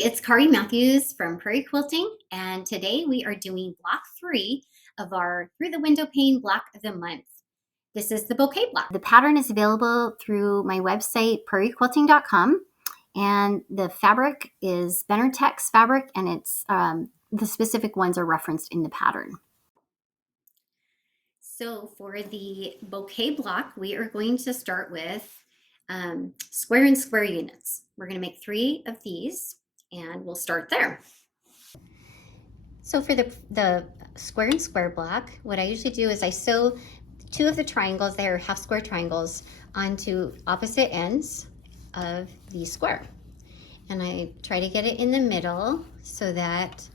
It's Kari Matthews from Prairie Quilting, and today we are doing block 3 of our Through the Window Pane block of the month. This is the bouquet block. The pattern is available through my website, prairiequilting.com, and the fabric is Benartex fabric, and it's the specific ones are referenced in the pattern. So for the bouquet block, we are going to start with square and square units. We're going to make 3 of these, and we'll start there. So for the square and square block, what I usually do is I sew 2 of the triangles, they are half square triangles, onto opposite ends of the square. And I try to get it in the middle so that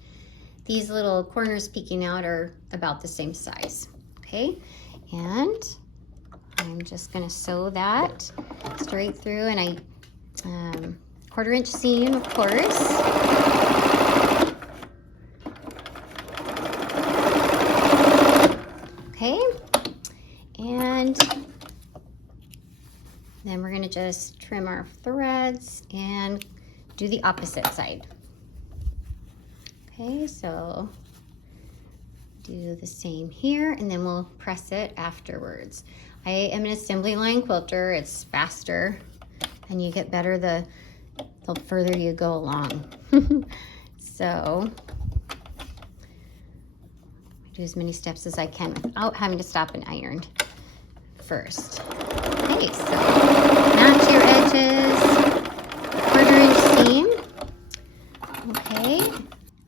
these little corners peeking out are about the same size. Okay, and I'm just gonna sew that straight through, and I 1/4 inch seam, of course. Okay, and then we're gonna just trim our threads and do the opposite side. Okay, so do the same here, and then we'll press it afterwards. I am an assembly line quilter. It's faster, and you get better the further you go along. So I do as many steps as I can without having to stop and iron first. Okay, so match your edges, 1/4 inch seam.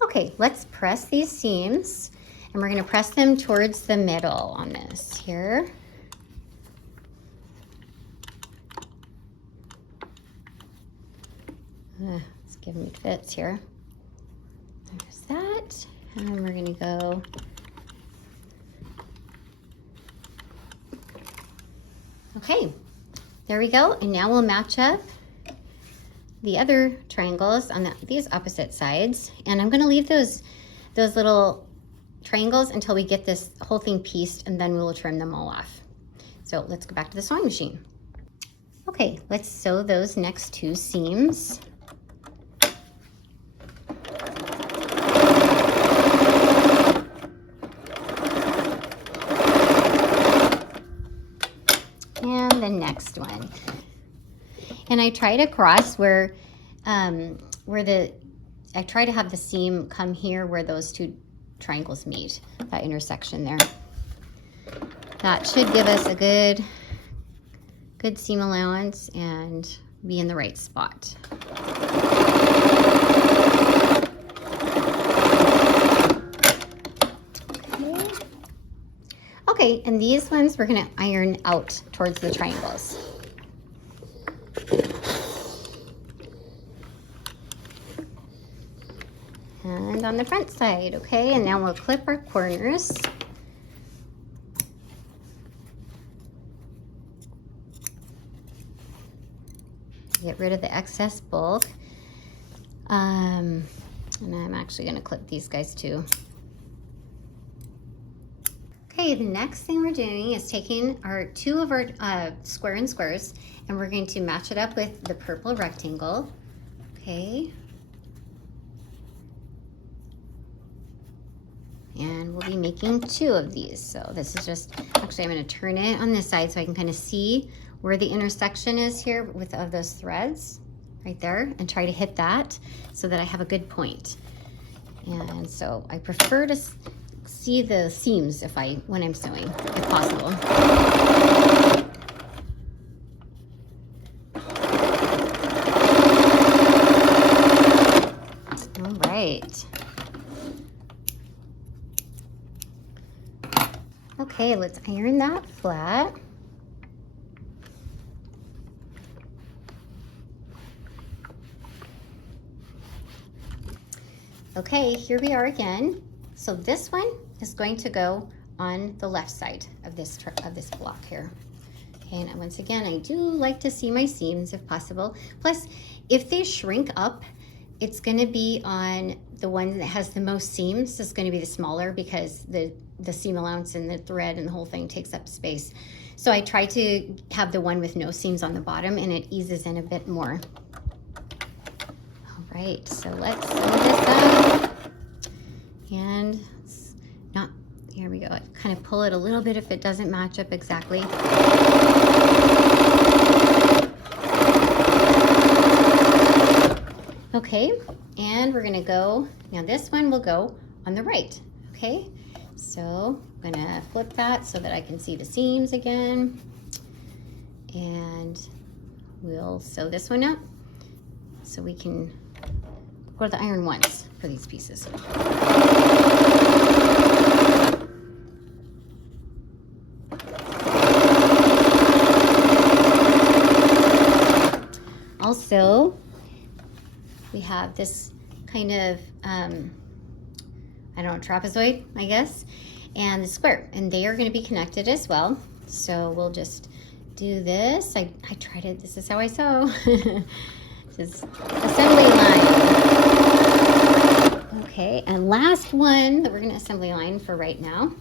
Okay, let's press these seams, and we're going to press them towards the middle on this here. Let's give them fits here. There's that, and we're going to go okay, there we go. And now we'll match up the other triangles on these opposite sides, and I'm going to leave those little triangles until we get this whole thing pieced, and then we'll trim them all off. So let's go back to the sewing machine. Okay, let's sew those next 2 seams. And the next one. And I try to cross where I try to have the seam come here where those 2 triangles meet, that intersection there. That should give us a good seam allowance and be in the right spot. Okay, and these ones we're going to iron out towards the triangles. And on the front side, okay, and now we'll clip our corners. Get rid of the excess bulk. And I'm actually going to clip these guys too. Okay, the next thing we're doing is taking our 2 of our square and squares, and we're going to match it up with the purple rectangle. Okay. And we'll be making 2 of these. So this is just, actually I'm going to turn it on this side so I can kind of see where the intersection is here of those threads right there, and try to hit that so that I have a good point. And so I prefer to see the seams when I'm sewing, if possible. All right. Okay, let's iron that flat. Okay, here we are again. So this one is going to go on the left side of this block here. Okay, and once again, I do like to see my seams if possible. Plus, if they shrink up, it's going to be on the one that has the most seams. It's going to be the smaller because the seam allowance and the thread and the whole thing takes up space. So I try to have the one with no seams on the bottom, and it eases in a bit more. All right, so let's sew this up. And it's not, here we go. Kind of pull it a little bit if it doesn't match up exactly. Okay, and we're gonna go, now this one will go on the right, okay? So I'm gonna flip that so that I can see the seams again. And we'll sew this one up so we can go to the iron once for these pieces. Also, we have this kind of, I don't know, trapezoid, I guess, and the square, and they are going to be connected as well. So we'll just do this. I tried it. This is how I sew. Just assembly line. Okay, and last one that we're going to assembly line for right now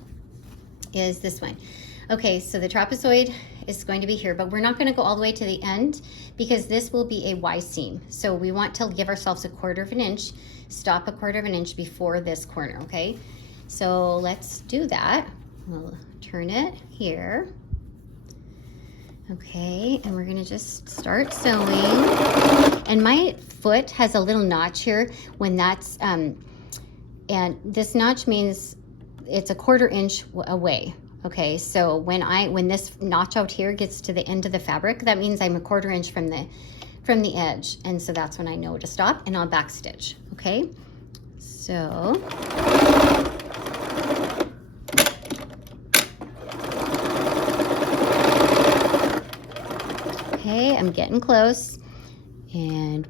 is this one. Okay, so the trapezoid is going to be here, but we're not going to go all the way to the end because this will be a Y seam. So we want to give ourselves 1/4 of an inch, stop 1/4 of an inch before this corner, okay? So let's do that. We'll turn it here. Okay, and we're gonna just start sewing. And my foot has a little notch here when that's, and this notch means it's 1/4 inch away. Okay, so when this notch out here gets to the end of the fabric, that means I'm 1/4 inch from the edge, and so that's when I know to stop, and I'll back stitch. Okay, so okay, I'm getting close, and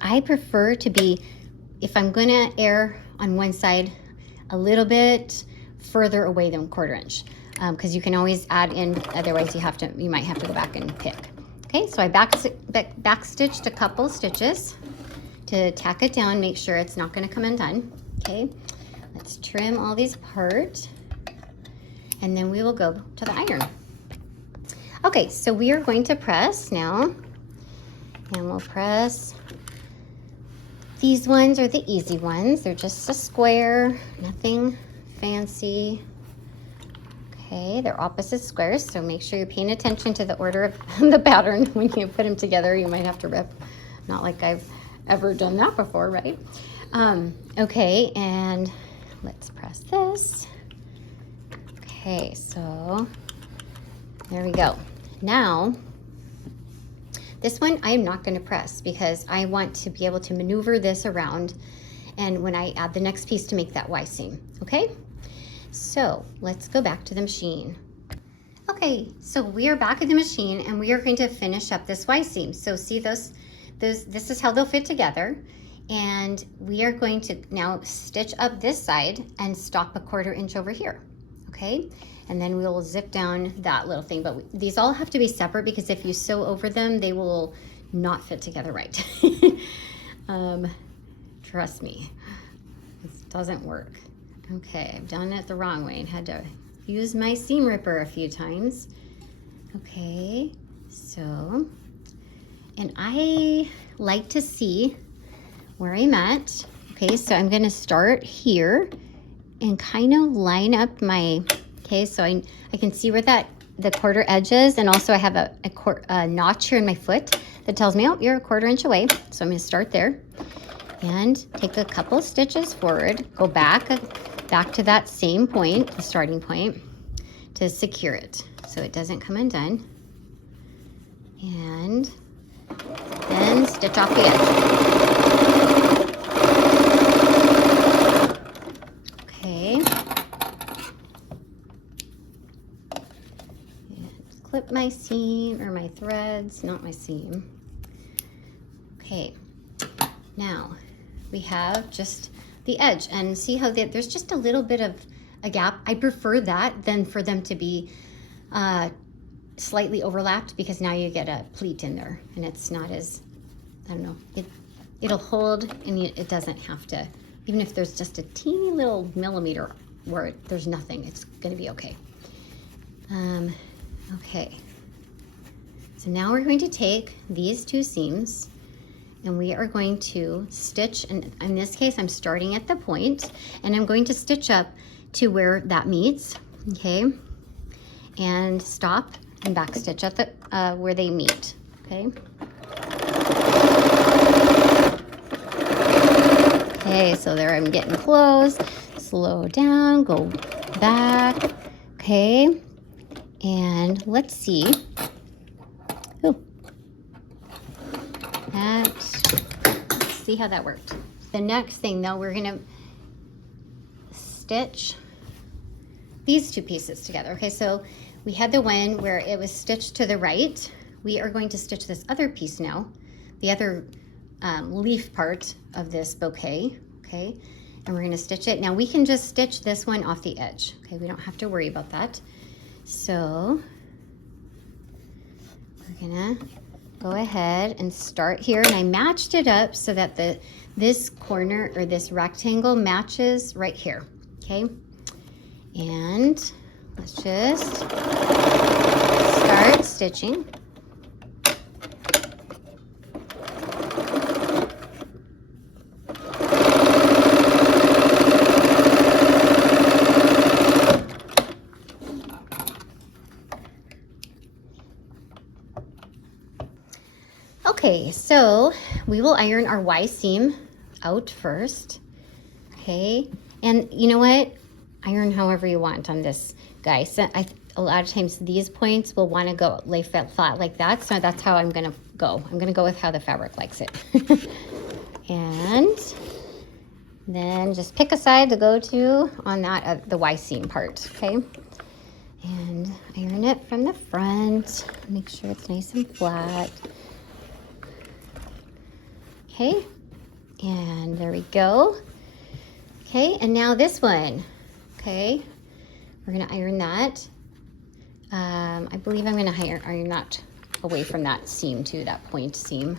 I prefer to be, if I'm gonna err on one side, a little bit further away than 1/4 inch, because you can always add in, otherwise you might have to go back and pick. Okay, so I back stitched a couple stitches to tack it down, make sure it's not going to come undone. Okay, let's trim all these apart, and then we will go to the iron. Okay, so we are going to press now, and we'll press. These ones are the easy ones. They're just a square, nothing fancy. Okay, they're opposite squares, so make sure you're paying attention to the order of the pattern when you put them together. You might have to rip, not like I've ever done that before, right? Okay, and let's press this. Okay, so there we go. Now, this one I am not going to press because I want to be able to maneuver this around and when I add the next piece to make that Y seam, okay? So let's go back to the machine. Okay, so we are back at the machine and we are going to finish up this Y seam. So see this is how they'll fit together. And we are going to now stitch up this side and stop 1/4 inch over here, okay? And then we'll zip down that little thing. But these all have to be separate because if you sew over them, they will not fit together right. Trust me, this doesn't work. Okay, I've done it the wrong way and had to use my seam ripper a few times. Okay, so, and I like to see where I'm at. Okay, so I'm gonna start here and kind of line up my, okay, so I can see where the 1/4 edge is, and also I have a notch here in my foot that tells me, oh, you're 1/4 inch away. So I'm gonna start there and take a couple of stitches forward, go back to that same point, the starting point, to secure it so it doesn't come undone. And then stitch off the edge. Okay. And clip my seam, or my threads, not my seam. Okay. Now, we have just the edge, and see how there's just a little bit of a gap. I prefer that than for them to be slightly overlapped, because now you get a pleat in there and it's not as, I don't know, it'll hold, and it doesn't have to, even if there's just a teeny little millimeter where there's nothing, it's going to be okay. Okay, so now we're going to take these two seams and we are going to stitch, and in this case I'm starting at the point and I'm going to stitch up to where that meets, okay, and stop and back stitch at the where they meet, okay. Okay, so there I'm getting close. Slow down, go back, okay, and let's see. Ooh. Let's see how that worked. The next thing though, we're gonna stitch these two pieces together. Okay, so we had the one where it was stitched to the right. We are going to stitch this other piece now, the other leaf part of this bouquet, okay, and we're going to stitch it. Now we can just stitch this one off the edge, okay, we don't have to worry about that. So we're gonna go ahead and start here, and I matched it up so that this corner or this rectangle matches right here, okay, and let's just start stitching. Okay, so we will iron our Y seam out first, okay, and you know what? Iron however you want on this guy. So a lot of times these points will want to go lay flat like that, so that's how I'm gonna go. I'm gonna go with how the fabric likes it. And then just pick a side to go to on that the Y seam part, okay? And iron it from the front. Make sure it's nice and flat. Okay, and there we go. Okay, and now this one. Okay, we're gonna iron that. I believe I'm gonna iron that away from that seam too, that point seam.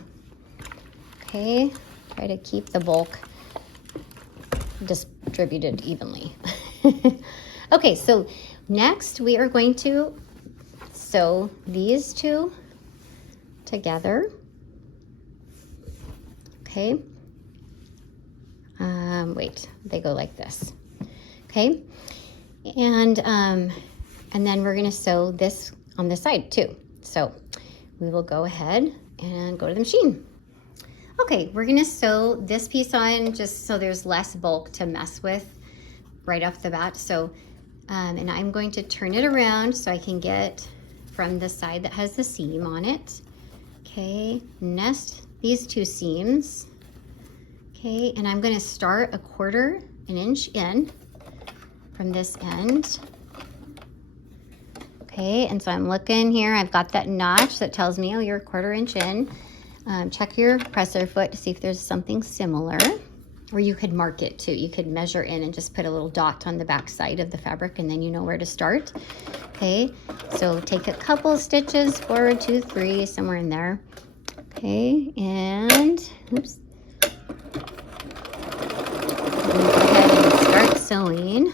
Okay, try to keep the bulk distributed evenly. Okay, so next we are going to sew these two together. Okay, wait, they go like this. Okay, and then we're gonna sew this on this side too. So we will go ahead and go to the machine. Okay, we're gonna sew this piece on just so there's less bulk to mess with right off the bat. So, and I'm going to turn it around so I can get from the side that has the seam on it. Okay, nest these two seams. Okay, and I'm gonna start 1/4 inch in from this end. Okay, and so I'm looking here, I've got that notch that tells me, oh, you're 1/4 inch in. Check your presser foot to see if there's something similar, or you could mark it too. You could measure in and just put a little dot on the back side of the fabric, and then you know where to start. Okay, so take a couple stitches forward, 2, 3, somewhere in there. Okay, and oops. Go ahead and start sewing.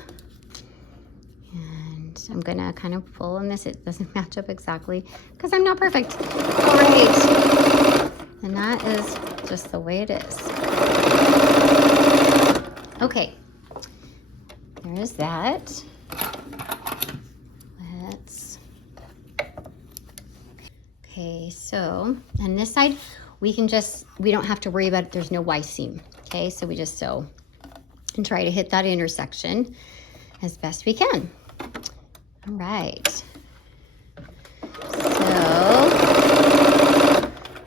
And I'm gonna kind of pull on this. It doesn't match up exactly because I'm not perfect. All right, and that is just the way it is. Okay, there is that. Okay, so on this side, we don't have to worry about it. There's no Y seam. Okay, so we just sew and try to hit that intersection as best we can. All right. So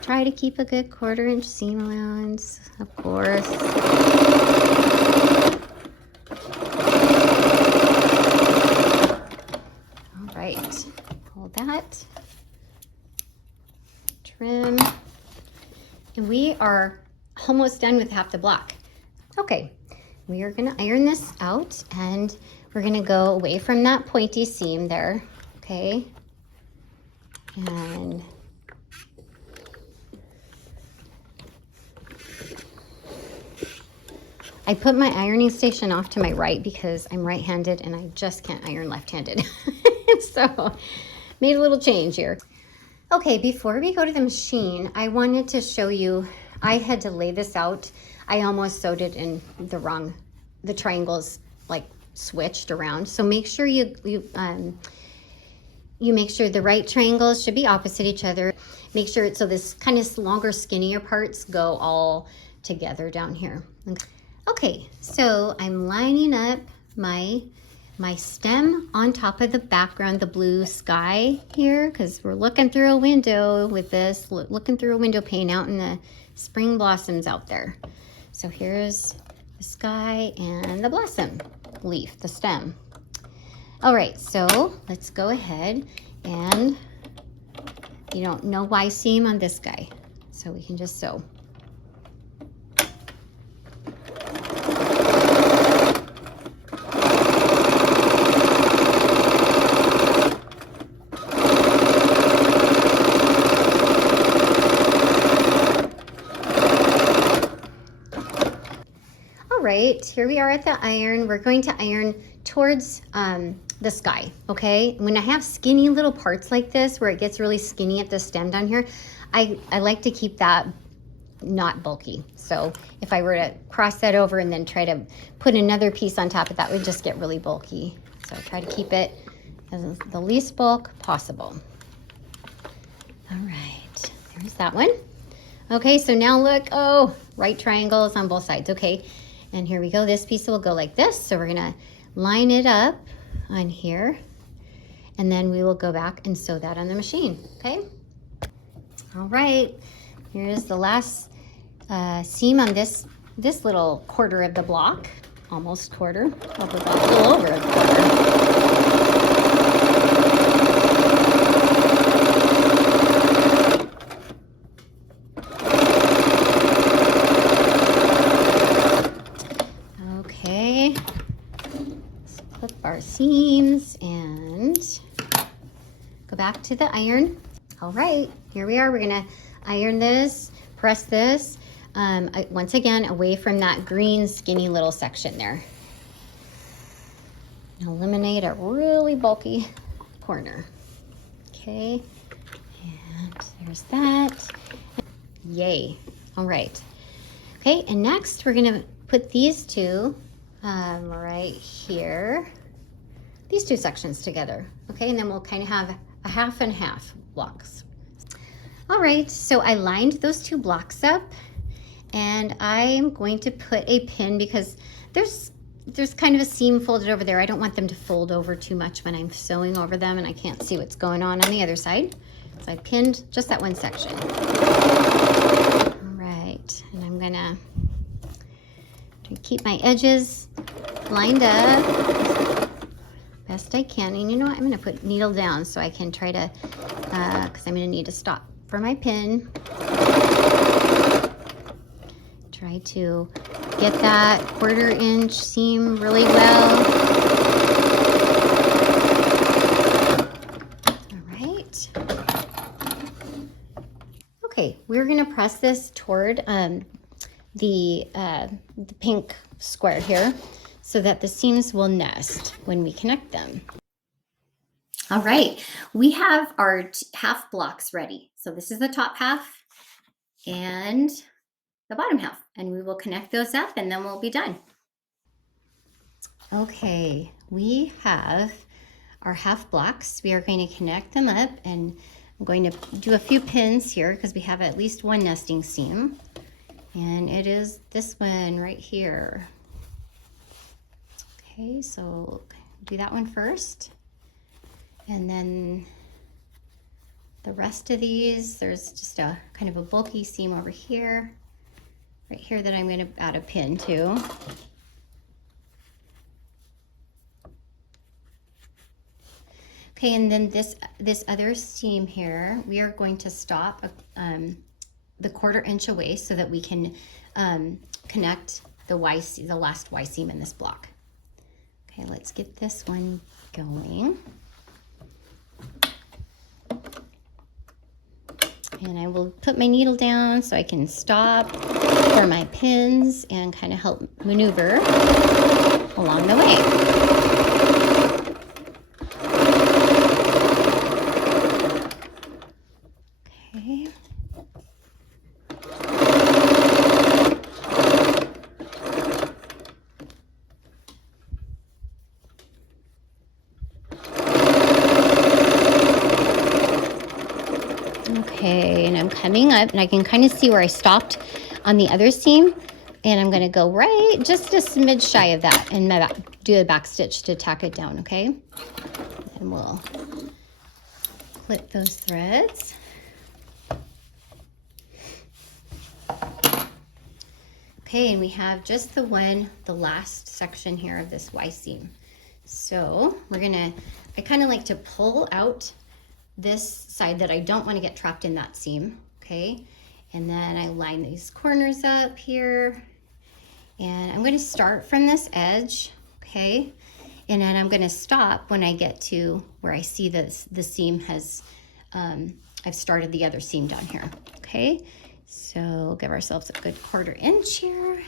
try to keep a good 1/4 inch seam allowance, of course. All right, hold that. Trim, and we are almost done with half the block. Okay, we are gonna iron this out, and we're gonna go away from that pointy seam there, okay? And I put my ironing station off to my right because I'm right-handed and I just can't iron left-handed. So, made a little change here. Okay, before we go to the machine, I wanted to show you I had to lay this out. I almost sewed it in the triangles like switched around. So make sure you make sure the right triangles should be opposite each other. Make sure it's so this kind of longer, skinnier parts go all together down here. Okay, so I'm lining up my stem on top of the background, the blue sky here, because we're looking through a window with this, looking through a window pane out in the spring blossoms out there. So here's the sky and the blossom leaf, the stem. All right, so let's go ahead, and you don't know why seam on this guy, so we can just sew. All right, here we are at the iron. We're going to iron towards the sky, okay? When I have skinny little parts like this, where it gets really skinny at the stem down here, I like to keep that not bulky. So if I were to cross that over and then try to put another piece on top of that, would just get really bulky. So I try to keep it as the least bulk possible. All right, there's that one. Okay, so now look, oh, right triangles on both sides, okay? And here we go, this piece will go like this. So we're gonna line it up on here, and then we will go back and sew that on the machine, okay? All right, here's the last seam on this little quarter of the block, almost quarter, a little over a quarter. Okay, let's clip our seams and go back to the iron. All right, here we are. We're gonna iron this, press this, once again, away from that green skinny little section there. Eliminate a really bulky corner. Okay, and there's that. Yay, all right. Okay, and next we're gonna put these two right here, these two sections together, okay? And then we'll kind of have a half and half blocks. All right, so I lined those two blocks up, and I'm going to put a pin because there's kind of a seam folded over there. I don't want them to fold over too much when I'm sewing over them and I can't see what's going on the other side. So I pinned just that one section. All right, and I'm gonna keep my edges lined up best I can. And you know what, I'm gonna put needle down so I can try to, because I'm gonna need to stop for my pin. Try to get that 1/4 inch seam really well. All right. Okay, we're gonna press this toward the pink square here so that the seams will nest when we connect them. All right, we have our half blocks ready. So this is the top half and the bottom half, and we will connect those up and then we'll be done. Okay, we have our half blocks. We are going to connect them up, and I'm going to do a few pins here because we have at least one nesting seam. And it is this one right here. Okay, so do that one first. And then the rest of these, there's just a kind of a bulky seam over here, right here, that I'm going to add a pin to. Okay, and then this other seam here, we are going to stop the 1/4 inch away so that we can connect the last Y seam in this block. Okay, let's get this one going. And I will put my needle down so I can stop for my pins and kind of help maneuver along the way. Okay. Okay, and I'm coming up, and I can kind of see where I stopped on the other seam, and I'm going to go right just a smidge shy of that and do a back stitch to tack it down. Okay, and we'll clip those threads. Okay, and we have just the last section here of this Y seam. So I kind of like to pull out this side that I don't want to get trapped in that seam, okay? And then I line these corners up here, and I'm going to start from this edge, okay? And then I'm going to stop when I get to where I see this the seam has I've started the other seam down here, okay? So give ourselves a good 1/4 inch here.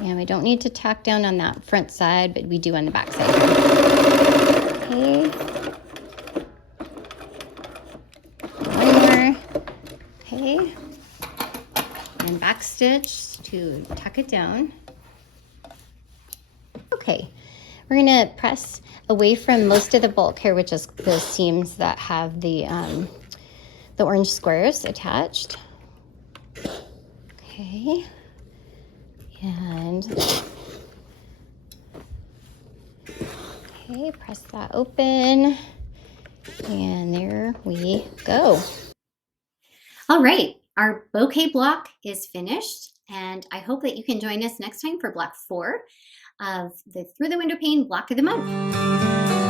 And we don't need to tack down on that front side, but we do on the back side. Okay. One more. Okay. And back stitch to tuck it down. Okay. We're going to press away from most of the bulk here, which is the seams that have the orange squares attached. Okay. And okay, press that open, and there we go. All right, our bouquet block is finished, and I hope that you can join us next time for block 4 of the Through the Window Pane block of the month.